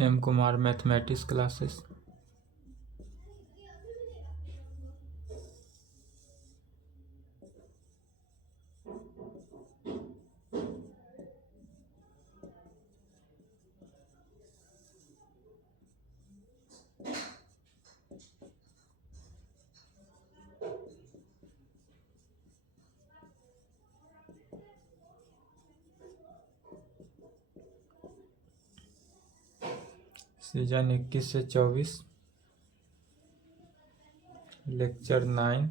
M Kumar mathematics classes. Session 21 से 24, lecture 9,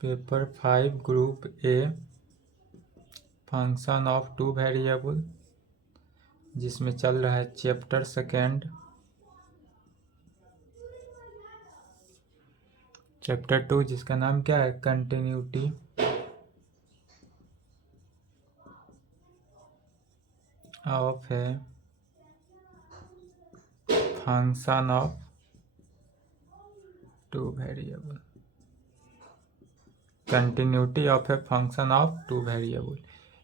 paper 5, group A, function of two variable, जिसमें चल रहा है चैप्टर 2, चैप्टर 2, जिसका नाम क्या है, कंटिन्यूटी ऑफ है function of two variable, continuity of A function of two variable.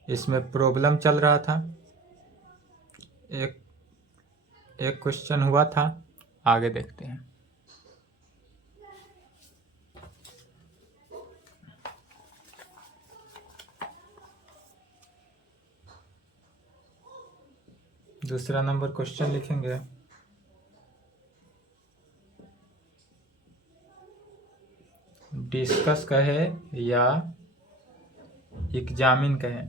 इसमें प्रॉब्लम चल रहा था, एक क्वेश्चन हुआ था, आगे देखते हैं। दूसरा नंबर क्वेश्चन लिखेंगे। डिस्कस कहे या एग्जामिन कहे।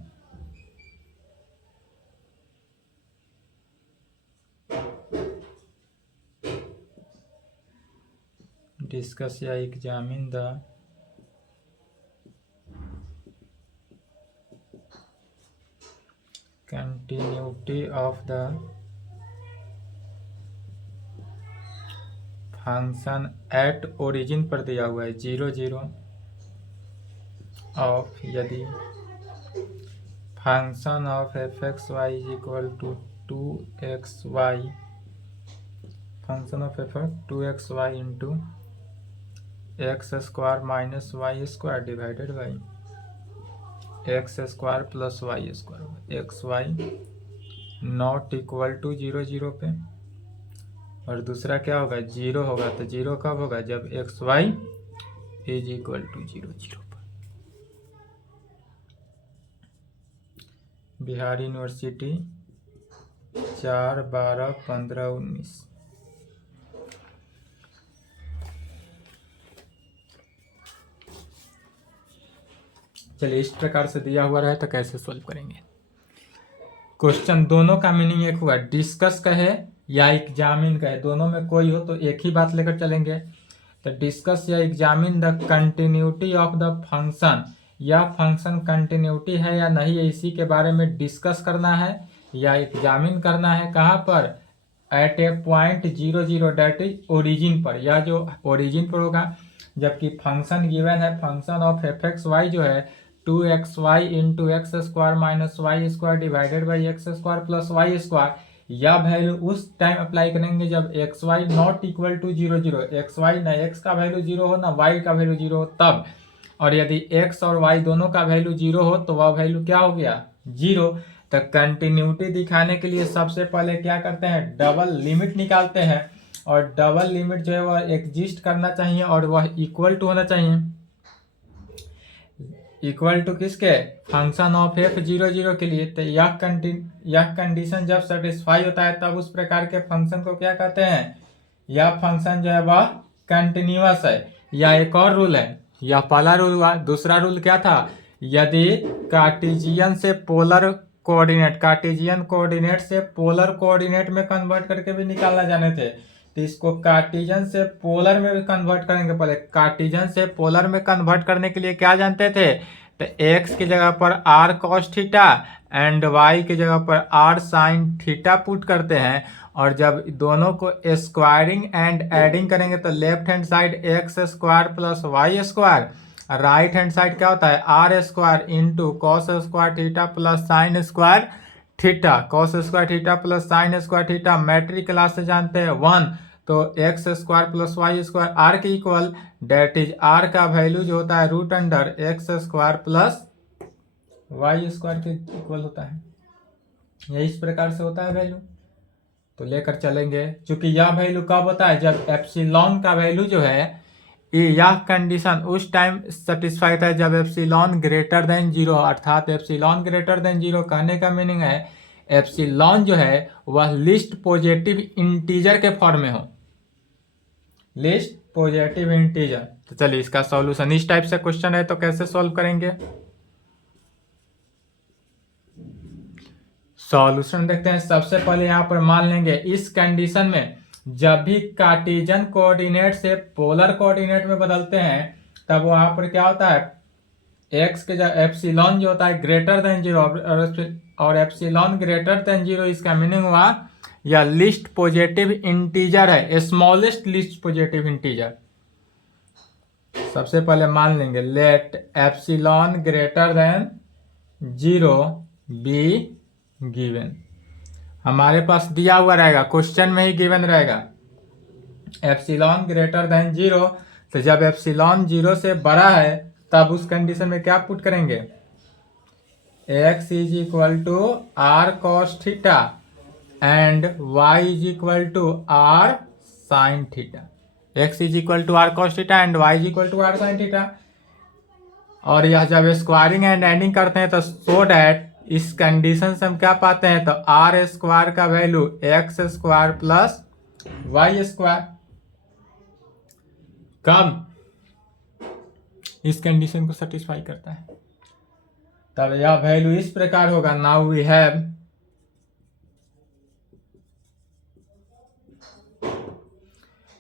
डिस्कस या examine the continuity of the function at origin पर दिया हुआ है 0 0 ऑफ, यदि function of f x y is equal to 2xy, function of f 2xy into x square minus y square divided by x square plus y square, x y not equal to 0 0 पे। और दूसरा क्या होगा, 0 होगा। तो 0 कब होगा, जब x y is equal to 0 0 पर। बिहार यूनिवर्सिटी 4 12 15 19। चलिए, इस प्रकार से दिया हुआ रहे तो कैसे सॉल्व करेंगे। क्वेश्चन दोनों का मीनिंग एक हुआ, डिस्कस कहे या एग्जामिन कहे, दोनों में कोई हो तो एक ही बात लेकर चलेंगे। तो डिस्कस या examine the continuity of the function, या फंक्शन कंटिन्यूटी है या नहीं है, इसी के बारे में डिस्कस करना है या एग्जामिन करना है। कहाँ पर, at a point 0 0 that is origin पर, या जो ओरिजिन पर होगा। जबकि फंक्शन गिवन है, function of f x y जो है 2xy into x square minus y square divided by x square plus y square. या वैल्यू उस टाइम अप्लाई करेंगे जब x y not equal to 0 0, x y ना x का value 0 हो ना वाई का वैल्यू 0 हो तब। और यदि एक्स और वाई दोनों का वैल्यू 0 हो तो वह वैल्यू क्या हो गया, 0। तो कंटिन्यूटी दिखाने के लिए सबसे पहले क्या करते हैं, डबल लिमिट निकालते हैं। और डबल लिमिट जो है वह एग्जिस्ट करना चाहिए और वह इक्वल टू होना चाहिए। इक्वल टू किसके, फंक्शन ऑफ एफ 0 0 के लिए। तो यह कंडीशन जब सेटिस्फाई होता है तब उस प्रकार के फंक्शन को क्या कहते हैं, यह फंक्शन जो है वह कंटिन्यूअस है। या एक और रूल है, यह पहला रूल हुआ। दूसरा रूल क्या था, यदि कार्टेशियन से पोलर कोऑर्डिनेट, कार्टेशियन कोऑर्डिनेट से पोलर कोऑर्डिनेट में कन्वर्ट करके भी निकालना जाने थे, तो इसको कार्टेशियन से पोलर में भी कन्वर्ट करेंगे। पहले कार्टेशियन से पोलर में कन्वर्ट करने के लिए क्या जानते थे, तो x की जगह पर r cos theta and y की जगह पर r sin थीटा पुट करते हैं। और जब दोनों को स्क्वायरिंग एंड एडिंग करेंगे तो left hand side x square plus y square, right hand side क्या होता है, r square into cos square theta plus sine square theta. Cos square theta plus sine square theta matric class से जानते हैं 1। तो x square plus y square r के equal, that is r का value जो होता है √under x square plus y square के इक्वल होता है। ये इस प्रकार से होता है वैल्यू, तो लेकर चलेंगे। क्योंकि यह वैल्यू कब होता है, जब एप्सिलॉन का वैल्यू जो है, यह कंडीशन उस टाइम सेटिस्फाई होता है जब एप्सिलॉन ग्रेटर देन जीरो। अर्थात एप्सिलॉन ग्रेटर देन जीरो कहने का मीनिंग है एप्सिलॉन जो है वह लिस्ट पॉजिटिव इंटीजर के फॉर्म में हो, लिस्ट पॉजिटिव इंटीजर। तो चलिए इसका सॉल्यूशन, इस टाइप से क्वेश्चन है तो कैसे सॉल्व करेंगे, सॉल्यूशन देखते हैं। सबसे पहले यहां पर मान लेंगे इस कंडीशन में जब भी कार्टेशियन कोऑर्डिनेट से पोलर कोऑर्डिनेट में बदलते हैं तब वहां पर क्या होता है, एक्स के एप्सिलॉन जो होता है ग्रेटर देन जीरो, और एप्सिलॉन ग्रेटर देन जीरो इसका मीनिंग हुआ या लिस्ट पॉजिटिव इंटीजर है, स्मॉलेस्ट लिस्ट पॉजिटिव इंटीजर। सबसे पहले मान लेंगे let epsilon greater than zero be given, हमारे पास दिया हुआ रहेगा, क्वेश्चन में ही गिवन रहेगा एप्सिलॉन ग्रेटर देन जीरो। तो जब एप्सिलॉन जीरो से बड़ा है तब उस कंडीशन में क्या पुट करेंगे, x is equal to r cos theta and y is equal to r sine theta, x is equal to r cos theta and y is equal to r sine theta. और यह जब squaring and adding करते हैं तो so that इस condition से हम क्या पाते हैं, तो आर स्क्वायर का value x square plus y square, कब इस कंडीशन को सेटिस्फाई करता है तब यह वैल्यू इस प्रकार होगा। नाउ वी हैव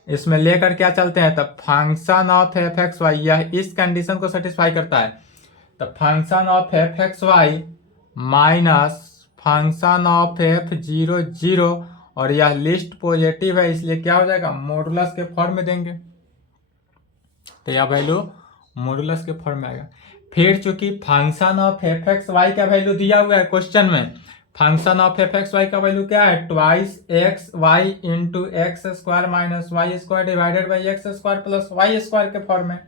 इसमें लेकर क्या चलते हैं, तब function of f x y, यह इस कंडीशन को सेटिस्फाई करता है, तब function of f x y minus function of f zero zero, और यह लिस्ट पॉजिटिव है इसलिए क्या हो जाएगा, मॉडुलस के फॉर्म में देंगे, तो यह वैल्यू मॉडुलस के फॉर्म में आएगा। फिर चूंकि function of f x y का वैल्यू दिया हुआ है क्वेश्चन में, function of f x y का वैल्यू क्या है, twice x y into x square minus y square divided by x square plus y square के फॉर्म में।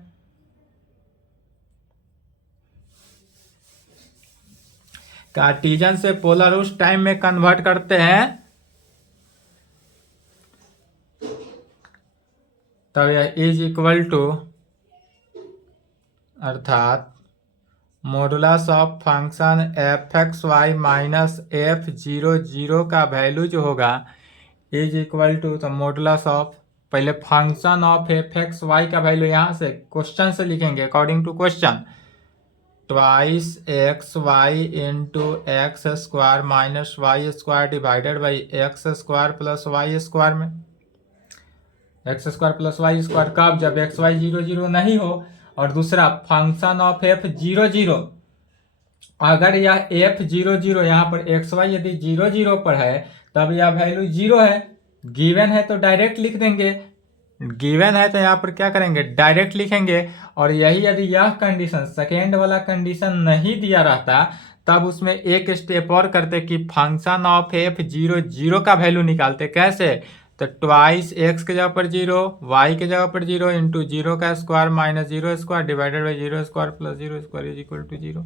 कार्टेशियन से पोलर उस टाइम में कन्वर्ट करते हैं तब यह इज इक्वल टू, अर्थात modulus of function f x y minus f zero zero का वैल्यू जो होगा इज इक्वल टू, तो मॉडुलस ऑफ, पहले function of f x y का वैल्यू यहां से क्वेश्चन से लिखेंगे according to question, twice x y into x square minus y square divided by x square plus y square में, x square plus y square कब, जब x Y zero zero नहीं हो। और दूसरा function of f zero zero, अगर यह F zero zero यहाँ पर एक्स वाई यदि जीरो जीरो पर है तब यह वैल्यू जीरो है, गिवन है तो डायरेक्ट लिख देंगे, गिवन है तो यहाँ पर क्या करेंगे, डायरेक्ट लिखेंगे। और यही यदि यह कंडीशन सेकेंड वाला कंडीशन नहीं दिया रहता तब उसमें एक स्टेप और करते कि function of f zero zero का वैल्यू निकालते, कैसे, तो ट्वाइस एक्स के जगह पर जीरो, वाई के जगह पर जीरो इंटू जीरो का square minus zero square divided by zero square plus zero square is equal to zero.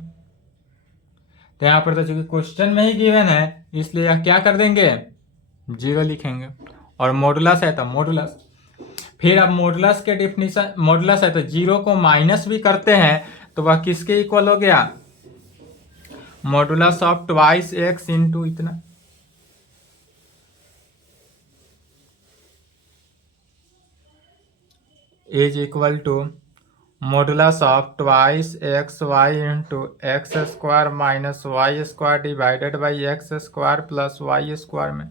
तो यहाँ पर तो चूंकि क्वेश्चन में ही गिवन है इसलिए यह क्या कर देंगे, जीरो लिखेंगे। और मॉडुलस है तो मॉडुलस, फिर अब मॉडुलस के डिफिनीशन, मॉडुलस है तो जीरो को माइनस भी करते हैं तो वह किसके इक्वल हो गया, modulus of twice x into इतना, is equal to modulus of twice x y into x square minus y square divided by x square plus y square में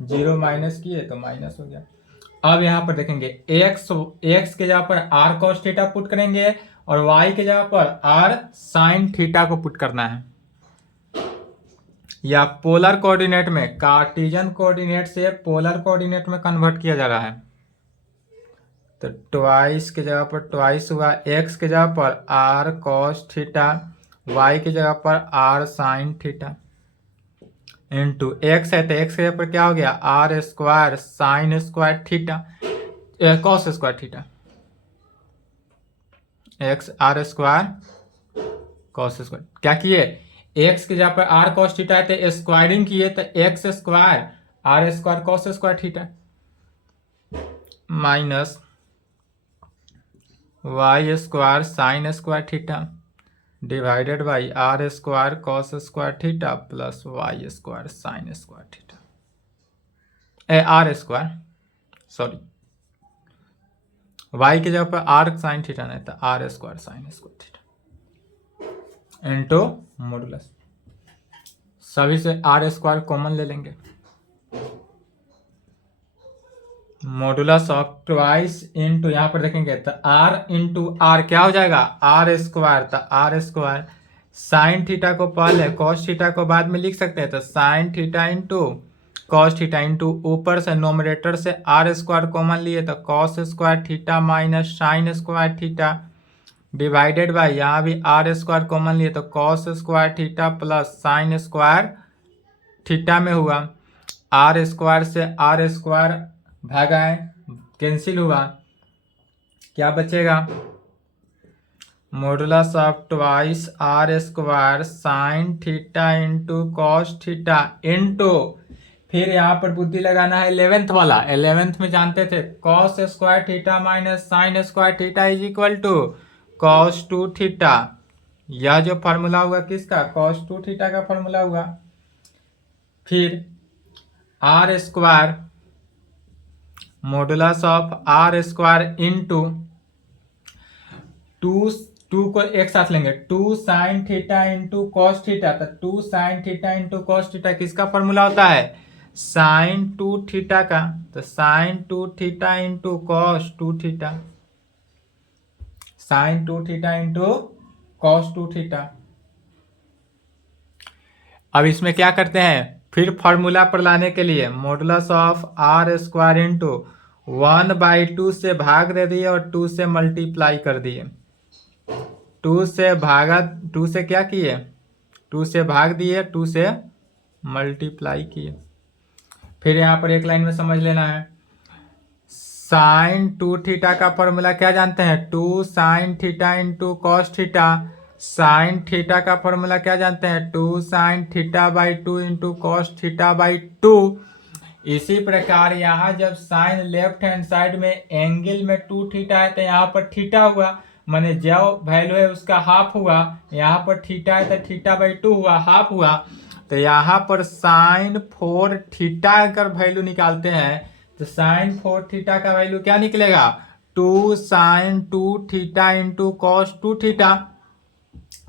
जीरो माइनस किए तो माइनस हो गया। अब यहाँ पर देखेंगे एक्स के जगह पर आर कॉस थीटा पुट करेंगे और वाई के जगह पर आर साइन थीटा को पुट करना है, या पोलर कोऑर्डिनेट में, कार्टेशियन कोऑर्डिनेट से पोलर कोऑर्डिनेट में कन्वर्ट किया जा रहा है। तो ट्वाइस के जगह पर ट्वाइस हुआ, एक्स के जगह पर आर कॉस थीटा, वाई की जगह पर r sine theta into x है तो एक्स के जगह पर क्या हो गया, r square sine square theta cos square theta, x r square cos square. क्या किए, एक्स की जगह पर आर कॉस थीटा है तो स्क्वायरिंग किए तो x square r square cos square theta minus y square sine square theta divided by r square cos square theta plus y square sine square theta r square sorry y की जगह पर r sine theta नहीं था r square sine square theta into modulus सभी से r square common ले लेंगे modulus of twice into यहाँ पर देखेंगे तो आर इंटू आर क्या हो जाएगा आर स्क्वायर तो आर स्क्वायर साइन थीटा को पहले कॉस थीटा को बाद में लिख सकते हैं तो sine theta into cos theta into ऊपर से नोमिनेटर से आर स्क्वायर कॉमन लिए तो cos square theta minus sine square theta divided by यहाँ भी आर स्क्वायर कॉमन लिए तो cos square theta plus sine square theta में हुआ आर स्क्वायर से आर स्क्वायर भागा है कैंसिल हुआ क्या बचेगा modulus of twice r square sine theta into cos theta into फिर यहाँ पर बुद्धि लगाना है 11th वाला 11th में जानते थे cos square theta minus sine square theta is equal to cos 2 theta यह जो फार्मूला हुआ किसका कॉस 2 थीटा का फार्मूला हुआ फिर r square modulus of r square into two को एक साथ लेंगे 2 sine theta into cos theta तो 2 sine theta into cos theta किसका फॉर्मूला होता है साइन 2 थीटा का तो sine 2 theta into cos 2 theta sine 2 theta into cos 2 theta अब इसमें क्या करते हैं फिर फॉर्मूला पर लाने के लिए modulus of r square into 1/2 से भाग दे दिए और 2 से मल्टीप्लाई कर दिए 2 से भागा 2 से क्या किए 2 से भाग दिए 2 से मल्टीप्लाई किए फिर यहाँ पर एक लाइन में समझ लेना है साइन 2 थीटा का फॉर्मूला क्या जानते हैं 2 sine theta into cos theta sine theta का फॉर्मूला क्या जानते हैं 2 sine theta by 2 into cos theta by 2 इसी प्रकार यहाँ जब साइन लेफ्ट हैंड साइड में एंगल में 2 थीटा है तो यहाँ पर थीटा हुआ माने जो वैल्यू है उसका हाफ हुआ यहाँ पर थीटा है तो थीटा बाई 2 हुआ हाफ हुआ तो यहाँ पर साइन 4 थीटा अगर वैल्यू निकालते हैं तो साइन 4 थीटा का वैल्यू क्या निकलेगा 2 sine 2 theta into cos 2 theta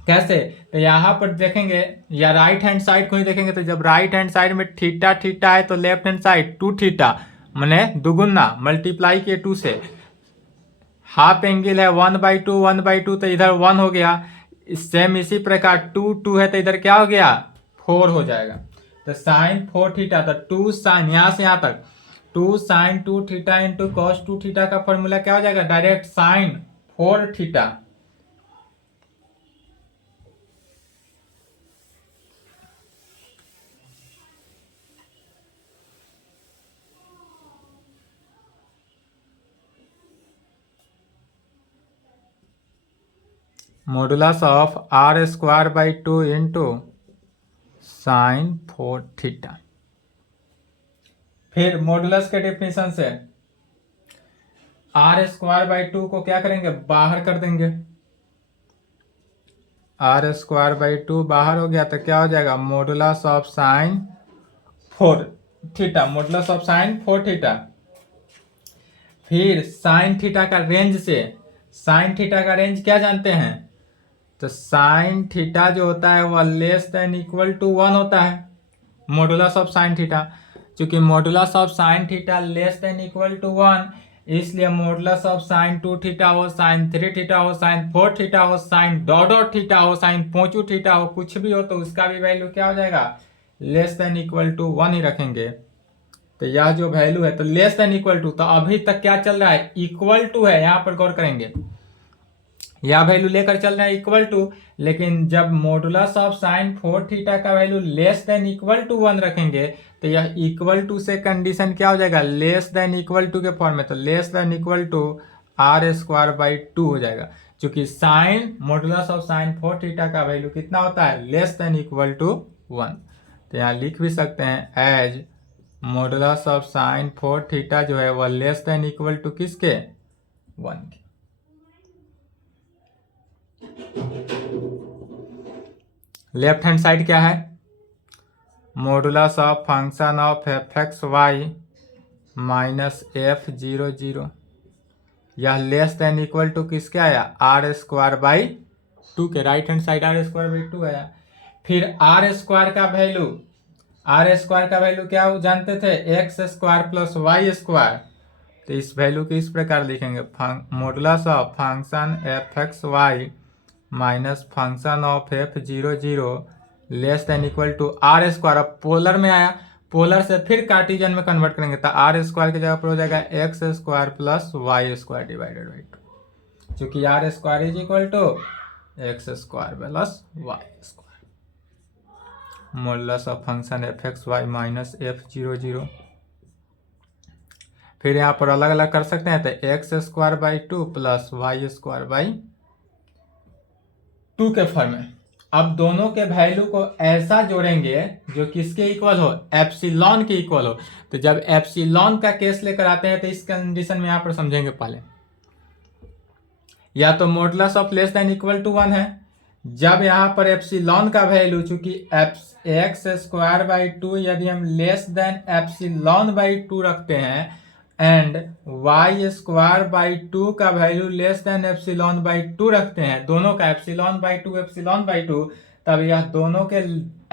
कैसे तो यहाँ पर देखेंगे या राइट हैंड साइड को ही देखेंगे तो जब राइट हैंड साइड में थीटा थीटा है तो लेफ्ट हैंड साइड 2 थीटा माने दुगुना मल्टीप्लाई किए 2 से हाफ एंगल है 1/2 तो इधर 1 हो गया सेम इसी प्रकार 2 है तो इधर क्या हो गया 4 हो जाएगा तो साइन 4 थीटा तो 2 साइन यहाँ से यहाँ तक 2 sine 2 theta into cos 2 theta का फॉर्मूला क्या हो जाएगा direct sine 4 theta modulus of r square by 2 into sine 4 theta फिर मॉडुलस के डेफिनेशन से आर स्क्वायर बाई 2 को क्या करेंगे बाहर कर देंगे आर स्क्वायर बाई 2 बाहर हो गया तो क्या हो जाएगा modulus of sine 4 theta modulus of sine 4 theta फिर साइन थीटा का रेंज से साइन थीटा का रेंज क्या जानते हैं तो साइन थीटा जो होता है वह लेस देन इक्वल टू 1 होता है मॉडुलस ऑफ साइन थीटा क्योंकि modulus of sine theta less than equal to 1 इसलिए मॉडुलस ऑफ साइन 2 थीटा हो साइन 3 थीटा हो साइन 4 थीटा हो साइन डॉट थीटा हो साइन 5 थीटा हो कुछ भी हो तो उसका भी वैल्यू क्या हो जाएगा लेस देन इक्वल टू 1 ही रखेंगे तो यह जो वैल्यू है तो लेस देन इक्वल टू तो अभी तक क्या चल रहा है इक्वल टू है यहाँ पर गौर करेंगे यह वैल्यू लेकर चल रहा है इक्वल टू लेकिन जब मॉडुलस ऑफ साइन 4 थीटा का value less than equal to 1 रखेंगे तो यह इक्वल टू से कंडीशन क्या हो जाएगा लेस देन इक्वल टू के फॉर्म में तो less than equal to r square by 2 हो जाएगा चूंकि sine modulus of sine 4 theta का वैल्यू कितना होता है, लेस देन इक्वल टू 1। तो यहाँ लिख भी सकते हैं as modulus of sine 4 theta जो है वह लेस देन इक्वल टू किसके, 1 के। लेफ्ट हैंड साइड क्या है, modulus of function of f x y minus f 0 यह लेस देन इक्वल टू किसके आया, आर स्क्वायर बाई 2 के। Right hand side r square by 2 आया। फिर आर स्क्वायर का वैल्यू क्या जानते थे, x square plus y square. तो इस वैल्यू को इस प्रकार लिखेंगे, modulus of function f x y minus function of f 0 less than equal to r square. अब पोलर में आया, पोलर से फिर कार्टिजन में कन्वर्ट करेंगे तो आर स्क्वायर की जगह पर हो जाएगा x square plus y square divided by 2, चूंकि r square is equal to x square plus y square. Modulus of function f x y minus f 0 फिर यहाँ पर अलग अलग कर सकते हैं, तो x square by 2 plus y square by 2 के फॉर्म में। अब दोनों के वैल्यू को ऐसा जोड़ेंगे जो किसके इक्वल हो, एप्सिलॉन के इक्वल हो। तो जब एप्सिलॉन का केस लेकर आते हैं तो इस कंडीशन में यहां पर समझेंगे पहले, या तो modulus of less than equal to 1 है, जब यहां पर एप्सिलॉन का वैल्यू चूंकि एक्स स्क्वायर बाई 2 यदि हम लेस देन एप्सिलॉन बाई 2 रखते हैं एंड वाई स्क्वायर बाई 2 का value less than epsilon by 2 रखते हैं, दोनों का एप्सिलॉन बाई 2, तब यह दोनों के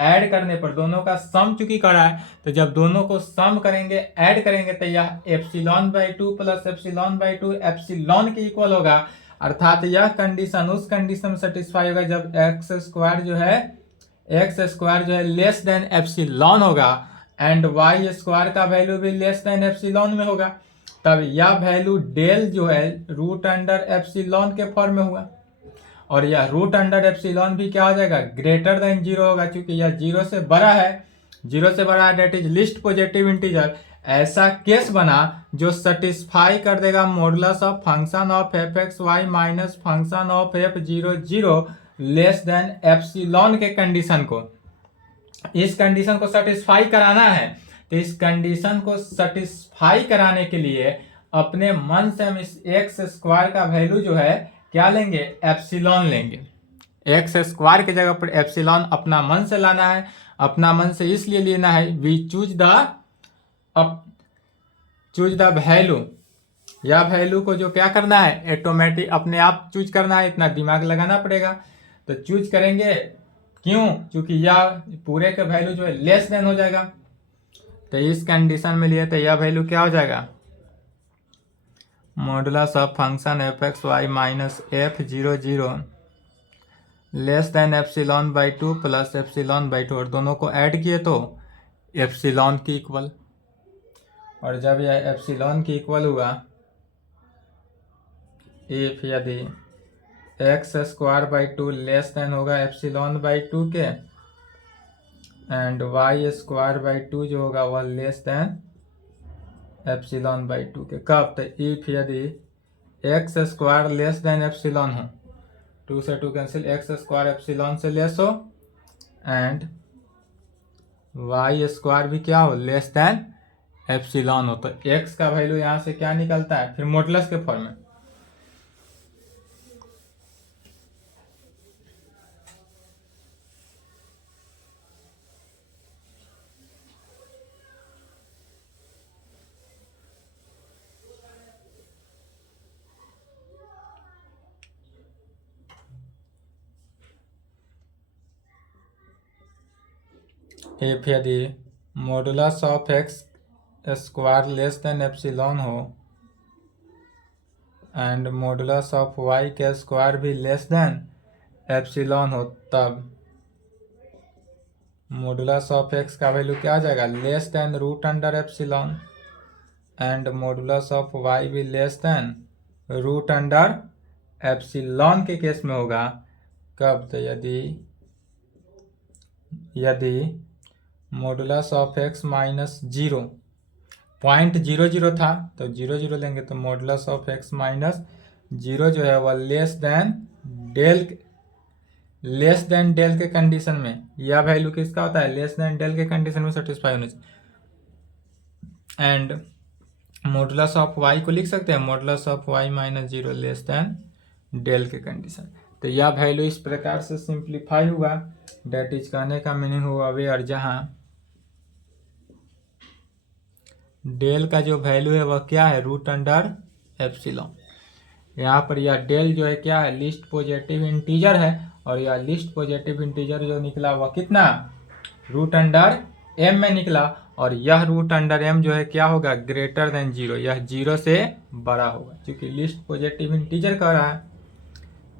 ऐड करने पर दोनों का सम चूंकि करा है, तो जब दोनों को सम करेंगे ऐड करेंगे तो यह epsilon by 2 plus epsilon by 2 epsilon के इक्वल होगा। अर्थात यह कंडीशन उस कंडीशन में सेटिस्फाई होगा जब एक्स स्क्वायर जो है लेस देन एप्सिलॉन होगा एंड वाई स्क्वायर का वैल्यू भी लेस देन एप्सिलॉन में होगा, तब यह वैल्यू डेल जो है रूट अंडर एप्सिलॉन के फॉर्म में हुआ। और यह रूट अंडर एप्सिलॉन भी क्या हो जाएगा, ग्रेटर देन 0 होगा, क्योंकि यह 0 से बड़ा है, that is least positive integer. ऐसा केस बना जो सेटिस्फाई कर देगा modulus of function of f x y minus function of f 0 less than epsilon के कंडीशन को। इस कंडीशन को सेटिस्फाई कराना है, तो इस कंडीशन को सेटिस्फाई कराने के लिए अपने मन से हम इस एक्स स्क्वायर का वैल्यू जो है क्या लेंगे, एप्सिलॉन लेंगे। एक्स स्क्वायर की जगह पर एप्सिलॉन अपना मन से लाना है। अपना मन से इसलिए लेना है, वी चूज द वैल्यू, या वैल्यू को जो क्या करना है, ऑटोमेटिक अपने आप चूज करना है, इतना दिमाग लगाना पड़ेगा। तो चूज करेंगे क्यों, क्योंकि यह पूरे का वैल्यू जो है लेस देन हो जाएगा। तो इस कंडीशन में लिए तो यह वैल्यू क्या हो जाएगा, modulus of function f x y minus f 0 less than epsilon by 2 plus epsilon by 2, और दोनों को ऐड किए तो एप्सिलॉन की इक्वल। और जब यह एप्सिलॉन की इक्वल हुआ, इफ यदि x square by 2 less than होगा एप्सिलॉन बाई 2 के एंड वाई स्क्वायर बाई 2 जो होगा वह लेस देन एप्सिलॉन बाई 2 के। कब, तो इफ यदि x square less than epsilon हो, 2 से 2 कैंसिल, एक्स स्क्वायर एप्सिलॉन से लेस हो एंड वाई स्क्वायर भी क्या हो, लेस देन एप्सिलॉन हो, तो एक्स का वैल्यू यहां से क्या निकलता है, फिर मॉडुलस के फॉर्म में। इफ यदि modulus of x square less than epsilon हो एंड मॉडुलस ऑफ वाई के स्क्वायर भी लेस देन एप्सिलॉन हो, तब मॉडुलस ऑफ एक्स का वैल्यू क्या आ जाएगा, less than root under epsilon and modulus of y भी less than root under epsilon के केस में होगा। कब, तो यदि मॉडुलस ऑफ एक्स माइनस 0.00 था तो 0 लेंगे, तो modulus of x minus zero जो है वह लेस देन डेल के कंडीशन में, यह वैल्यू किसका होता है, लेस देन डेल के कंडीशन में सेटिस्फाई होने चाहिए। एंड मॉडुलस ऑफ वाई को लिख सकते हैं modulus of y minus zero less than del के कंडीशन। तो यह वैल्यू इस प्रकार से सिंप्लीफाई हुआ। डेट इज कहने का मीनिंग हुआ वेयर, जहां डेल का जो वैल्यू है वह क्या है, रूट अंडर एप्सिलॉन। यहाँ पर यह डेल जो है क्या है, लिस्ट पॉजिटिव इंटीजर है, और यह लिस्ट पॉजिटिव इंटीजर जो निकला वह कितना, रूट अंडर एम में निकला, और यह रूट अंडर एम जो है क्या होगा, ग्रेटर देन जीरो, यह जीरो से बड़ा होगा, क्योंकि लिस्ट पॉजिटिव इंटीजर कह रहा है।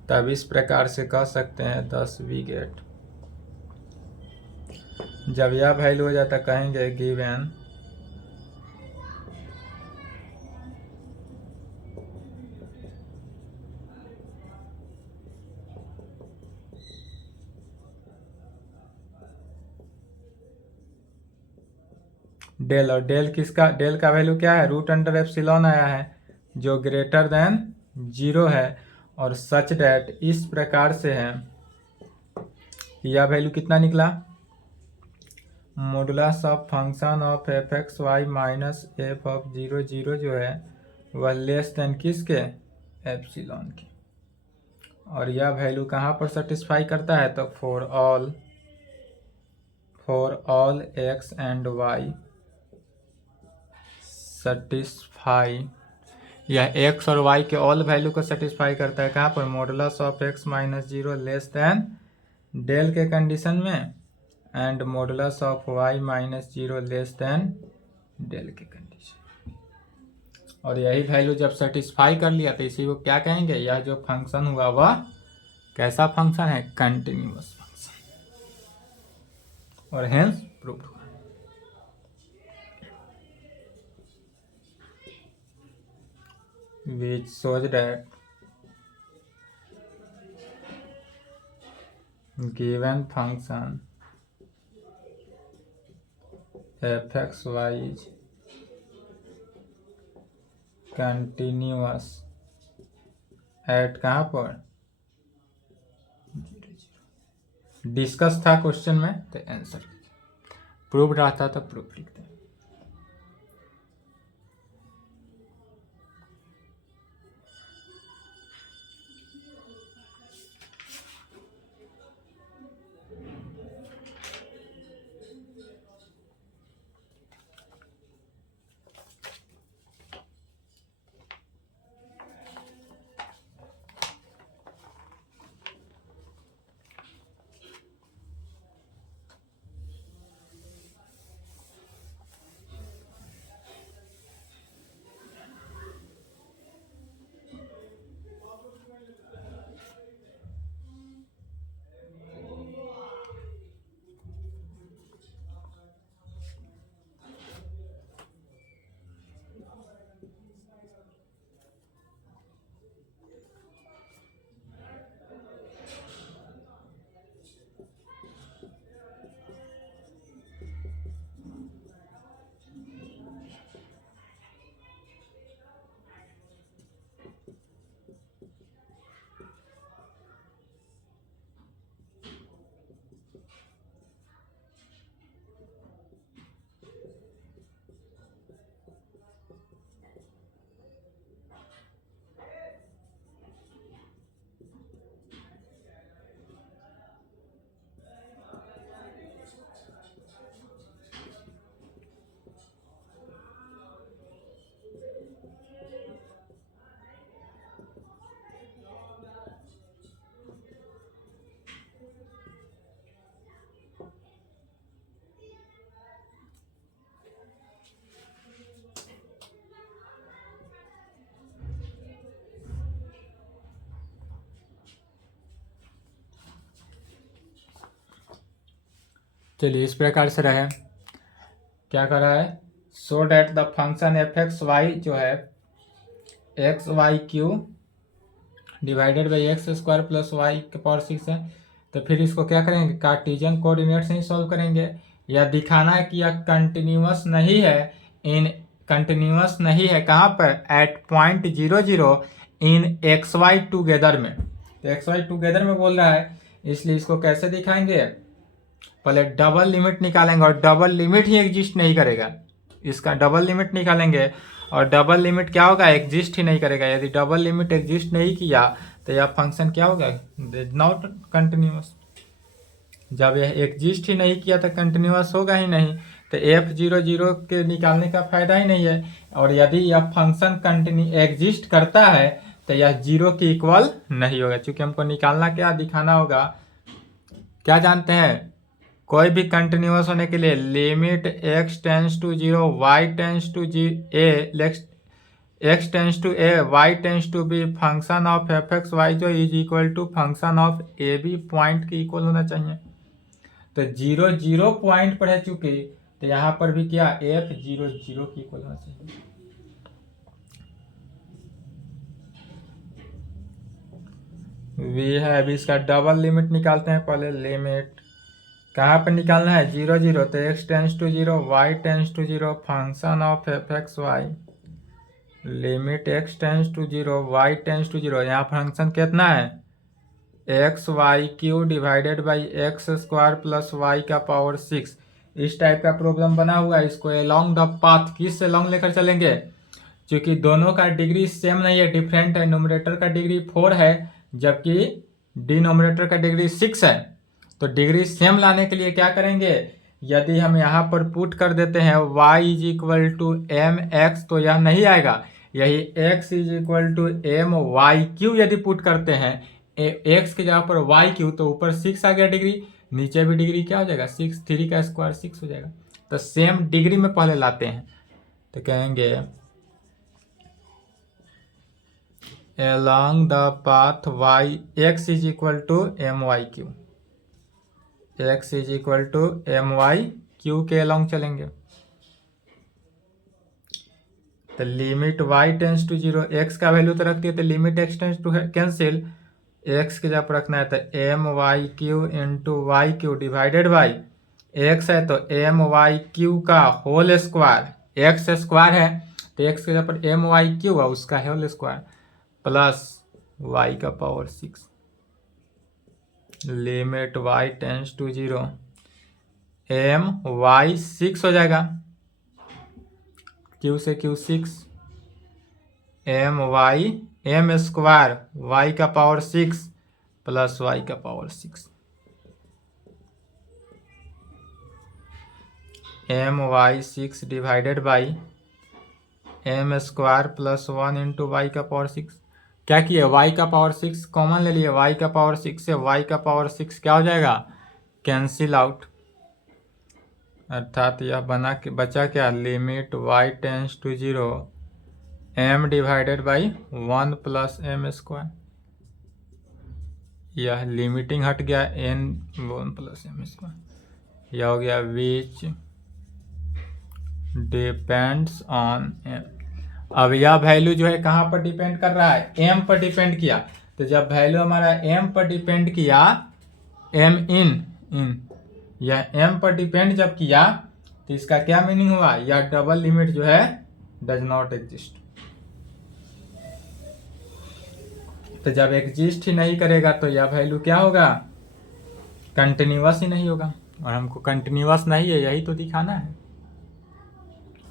तब इस प्रकार से कह सकते हैं 10 वी गेट। जब यह वैल्यू हो जाता कहेंगे गिवन डेल, और डेल किसका, डेल का वैल्यू क्या है, रूट अंडर एप्सिलॉन आया है जो ग्रेटर देन जीरो है, और सच डेट इस प्रकार से है, यह वैल्यू कितना निकला, modulus of function of f x y minus f of zero zero जो है वह लेस देन किसके, एप्सिलॉन की। और यह वैल्यू कहाँ पर सेटिस्फाई करता है, तो for all x and y satisfy, यह एक्स और वाई के ऑल वैल्यू को सेटिस्फाई करता है कहाँ पर, modulus of x minus zero less than del के कंडीशन में, and modulus of y minus zero less than del के कंडीशन। और यही वैल्यू जब सेटिस्फाई कर लिया तो इसी को क्या कहेंगे, यह जो फंक्शन हुआ वह कैसा फंक्शन है, कंटिन्यूअस फंक्शन, और हेंस प्रूव्ड हुआ। which shows that given function fxy is continuous at कहाँ पर, डिस्कस था क्वेश्चन में तो आंसर, प्रूफ रहता तो प्रूफ लिखते हैं। चलिए इस प्रकार से रहे, क्या कर रहा है, so that the function f x y जो है x y q divided by x square plus y के पावर 6 है। तो फिर इसको क्या करेंगे, कार्टेशियन कोऑर्डिनेट से ही सॉल्व करेंगे। या दिखाना है कि यह कंटिन्यूअस नहीं है, कंटिन्यूअस नहीं है कहाँ पर, at point 0 0 in x Y together में, तो एक्स वाई टूगेदर में बोल रहा है, इसलिए इसको कैसे दिखाएंगे, पहले डबल लिमिट निकालेंगे और डबल लिमिट ही एग्जिस्ट नहीं करेगा, इसका डबल लिमिट निकालेंगे और डबल लिमिट क्या होगा, एग्जिस्ट ही नहीं करेगा। यदि डबल लिमिट एग्जिस्ट नहीं किया तो यह फंक्शन क्या होगा, नॉट कंटिन्यूअस। जब यह एग्जिस्ट ही नहीं किया तो कंटिन्यूअस होगा ही नहीं, तो f00 के निकालने का फायदा ही नहीं है। और यदि यह फंक्शन कंटिन्यू एग्जिस्ट करता है तो यह 0 के इक्वल नहीं होगा, क्योंकि हमको निकालना क्या, दिखाना होगा, क्या जानते हैं, कोई भी कंटिन्यूअस होने के लिए limit x tends to 0 y tends to a x tends to a y tends to b function of f x y जो is equal to function of a b point के इक्वल होना चाहिए। तो 0 point पर है चूंकि, तो यहाँ पर भी क्या f00 के इक्वल होना चाहिए। वी है, अभी इसका डबल लिमिट निकालते हैं। पहले लिमिट कहाँ पर निकालना है, 0 तो x tends to 0 y tends to 0 function of f x y limit x tends to 0 y tends to 0, यहाँ फंक्शन कितना है x y q divided by x square plus y का पावर 6। इस टाइप का प्रॉब्लम बना हुआ है, इसको अलोंग द पाथ किस अलोंग लेकर चलेंगे, क्योंकि दोनों का डिग्री सेम नहीं है, डिफरेंट है। न्यूमरेटर का डिग्री 4 है जबकि डिनोमिनेटर का डिग्री 6 है। तो डिग्री सेम लाने के लिए क्या करेंगे, यदि हम यहाँ पर पुट कर देते हैं y is equal to m x, तो यह नहीं आएगा, यही x is equal to m y q यदि पुट करते हैं x की जगह पर y क्यू, तो ऊपर 6 आ गया डिग्री, नीचे भी डिग्री क्या हो जाएगा 6, 3 का स्क्वायर 6 हो जाएगा। तो सेम डिग्री में पहले लाते हैं, तो कहेंगे along the path y x is equal to my q, x is equal to my q के along चलेंगे। तो limit y tends to 0, x का वैल्यू तो रख दिए, तो limit x tends to cancel, x के जब रखना है तो m y q into y q divided by x है तो एम वाई क्यू का होल स्क्वायर, x स्क्वायर है तो x के जगह पर एम वाई क्यू है उसका होल स्क्वायर प्लस y का power 6, limit y tends to 0 m y 6 हो जाएगा, q से q 6, m y m square y का पावर 6 प्लस y का power 6, m y 6 divided by m square plus 1 into y का power 6। क्या किए, y का पावर 6 कॉमन ले लिए, y का पावर 6 से y का पावर 6 क्या हो जाएगा, कैंसिल आउट, अर्थात यह बना के बचा क्या, limit y tends to 0 m divided by 1 plus m square, यह लिमिटिंग हट गया n 1 प्लस एम स्क्वायर, यह हो गया विच डिपेंड्स ऑन m। अब यह वैल्यू जो है कहाँ पर डिपेंड कर रहा है, m पर डिपेंड किया, तो जब वैल्यू हमारा m पर डिपेंड किया, m इन यह m पर डिपेंड जब किया तो इसका क्या मीनिंग हुआ, यह डबल लिमिट जो है डज नॉट एग्जिस्ट। तो जब एग्जिस्ट ही नहीं करेगा तो यह वैल्यू क्या होगा, कंटिन्यूअस ही नहीं होगा, और हमको कंटिन्यूअस नहीं है यही तो दिखाना है।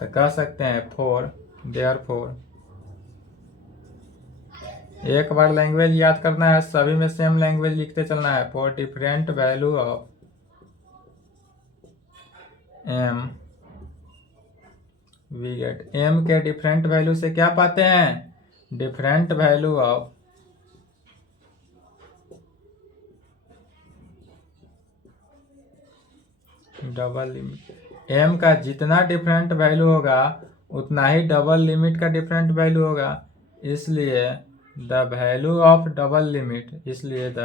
तो कह सकते हैं फोर देयरफॉर, एक बार लैंग्वेज याद करना है, सभी में सेम लैंग्वेज लिखते चलना है। For different value of m we get, m के डिफरेंट वैल्यू से क्या पाते हैं, different value of double limit. m का जितना डिफरेंट वैल्यू होगा उतना ही डबल लिमिट का डिफरेंट वैल्यू होगा, इसलिए the value of double limit, इसलिए the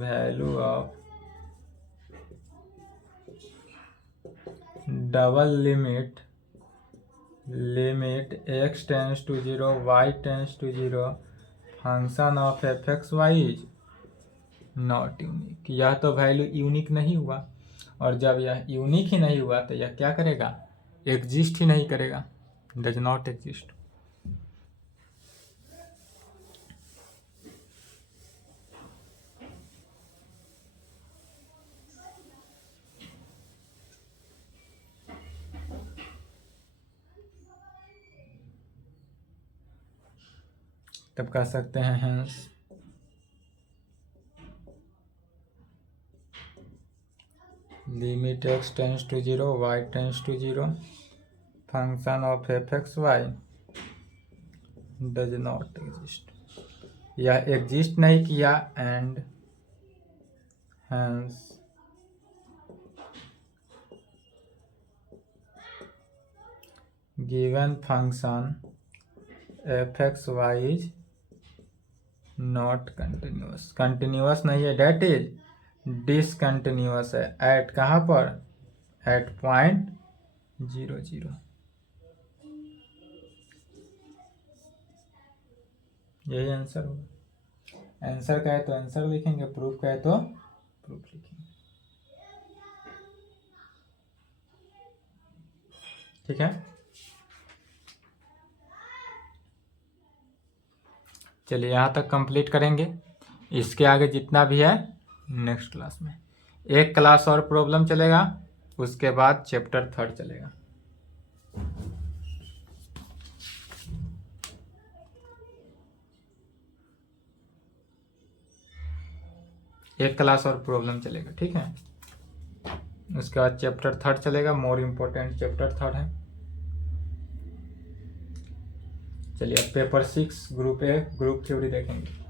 value of double limit limit x tends to 0 y tends to 0 function of f x y is not unique. यह तो value unique नहीं हुआ, और जब यह यूनिक ही नहीं हुआ तो यह क्या करेगा, एग्जिस्ट ही नहीं करेगा, डज नॉट एग्जिस्ट। तब कह सकते हैं hence limit x tends to 0 y tends to 0 function of f(x,y) does not exist, यह एग्जिस्ट नहीं किया and hence given function f(x,y) is not continuous, continuous नहीं है, डेट इज डिसकंटिन्यूअस है। एट कहाँ पर? At point 0 0। यही आंसर होगा। आंसर का है तो आंसर लिखेंगे, प्रूफ का है तो प्रूफ लिखेंगे। ठीक है, चलिए यहाँ तक कंप्लीट करेंगे। इसके आगे जितना भी है नेक्स्ट क्लास में, एक क्लास और प्रॉब्लम चलेगा, उसके बाद चैप्टर 3 चलेगा। एक क्लास और प्रॉब्लम चलेगा, ठीक है। उसके बाद चैप्टर 3 चलेगा, मोर इम्पोर्टेंट चैप्टर 3 है। चलिए अब paper 6 group A group theory देखेंगे।